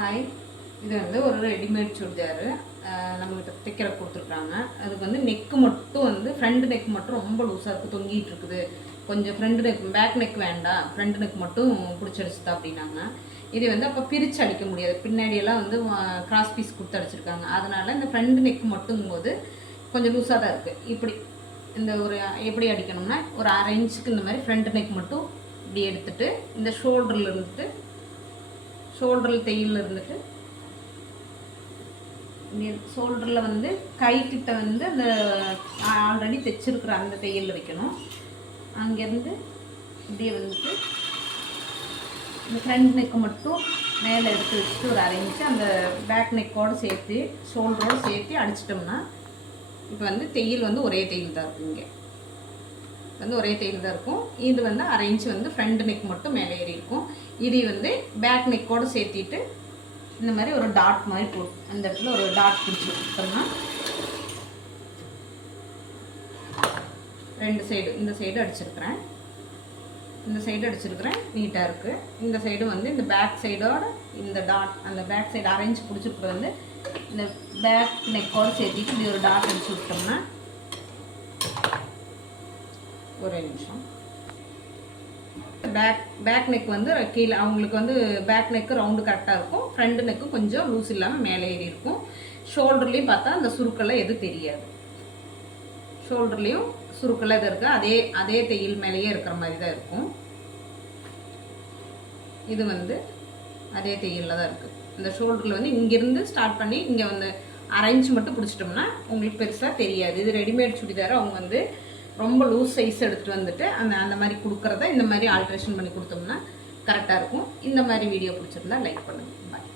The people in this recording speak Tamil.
ஹாய், இது வந்து ஒரு ரெடிமேட் சுடிதாரு நம்மகிட்ட தைக்கிற கொடுத்துருக்காங்க. அதுக்கு வந்து நெக்கு மட்டும் வந்து ஃப்ரண்ட் நெக் மட்டும் ரொம்ப லூஸாக இருக்குது, தொங்கிட்டு இருக்குது. கொஞ்சம் ஃப்ரண்ட் நெக், பேக் நெக் வேண்டாம், ஃப்ரண்ட் நெக் மட்டும் பிடிச்சடிச்சுதா அப்படின்னாங்க. இது வந்து அப்போ பிரித்து அடிக்க முடியாது, பின்னாடியெல்லாம் வந்து கிராஸ் பீஸ் கொடுத்து அடிச்சிருக்காங்க. அதனால் இந்த ஃப்ரண்ட் நெக் மட்டுங்கும்போது கொஞ்சம் லூஸாக தான் இருக்குது. இப்படி இந்த ஒரு எப்படி அடிக்கணும்னா, ஒரு 1/2 இன்ச்சுக்கு இந்த மாதிரி ஃப்ரண்ட் நெக் மட்டும் இப்படி எடுத்துகிட்டு, இந்த ஷோல்டரில் இருந்துட்டு ஷோல்டரில் தையலில் இருந்துட்டு ஷோல்டரில் வந்து கைக்கிட்ட வந்து அந்த ஆல்ரெடி தைச்சிருக்கிற அந்த தையலில் வைக்கணும். அங்கேருந்து இப்படியே வந்துட்டு இந்த ஃப்ரண்ட் நெக்கு மட்டும் மேலே எடுத்து வச்சுட்டு ஒரு 1/2 இன்ச்சு அந்த பேக் நெக்கோடு சேர்த்து ஷோல்டரோடு சேர்த்து அடிச்சிட்டோம்னா, இப்போ வந்து தையல் வந்து ஒரே தையல் தான் இருக்கும். இங்கே வந்து ஒரே தையல் தான் இருக்கும். இது வந்து 1/2 இன்ச்சு வந்து ஃப்ரண்ட் நெக் மட்டும் மேலே ஏறி இருக்கும். இது வந்து பேக் நெக்கோடு சேர்த்திட்டு இந்த மாதிரி ஒரு டாட் மாதிரி போட்டு அந்த இடத்துல ஒரு டாட் பிடிச்சி விட்டோம்னா, ரெண்டு சைடு, இந்த சைடு அடிச்சிருக்கிறேன், இந்த சைடு அடிச்சிருக்கிறேன், நீட்டாக இருக்குது. இந்த சைடு வந்து இந்த பேக் சைடோட இந்த டாட், அந்த பேக் சைடு 1/2 இன்ச்சு பிடிச்சிருக்கிறது வந்து இந்த பேக் நெக்கோடு சேர்த்திட்டு இப்படி ஒரு டாட் அடிச்சு விட்டோம்னா, ஒரு நிமிஷம், பேக் நெக் வந்து கீழே அவங்களுக்கு வந்து பேக் நெக்கு ரவுண்டு கரெக்டாக இருக்கும், ஃப்ரண்ட் நெக்கு கொஞ்சம் லூஸ் இல்லாமல் மேலே ஏறி இருக்கும். ஷோல்டர்லேயும் பார்த்தா அந்த சுருக்கெல்லாம் எதுவும் தெரியாது. ஷோல்டர்லேயும் சுருக்கெல்லாம் இது இருக்குது, அதே தையல் மேலேயே இருக்கிற மாதிரி தான் இருக்கும். இது வந்து அதே தையலில் தான் இருக்குது. இந்த ஷோல்டரில் வந்து இங்கேருந்து ஸ்டார்ட் பண்ணி இங்கே வந்து 1/2 இன்ச்சு மட்டும் பிடிச்சிட்டோம்னா உங்களுக்கு பெருசாக தெரியாது. இது ரெடிமேட் சுடிதார் அவங்க வந்து ரொம்ப லூஸ் சைஸ் எடுத்துகிட்டு வந்துட்டு அந்த மாதிரி கொடுக்குறத இந்த மாதிரி ஆல்ட்ரேஷன் பண்ணி கொடுத்தோம்னா கரெக்டாக இருக்கும். இந்த மாதிரி வீடியோ பிடிச்சிருந்தா லைக் பண்ணுங்கள். பாய்.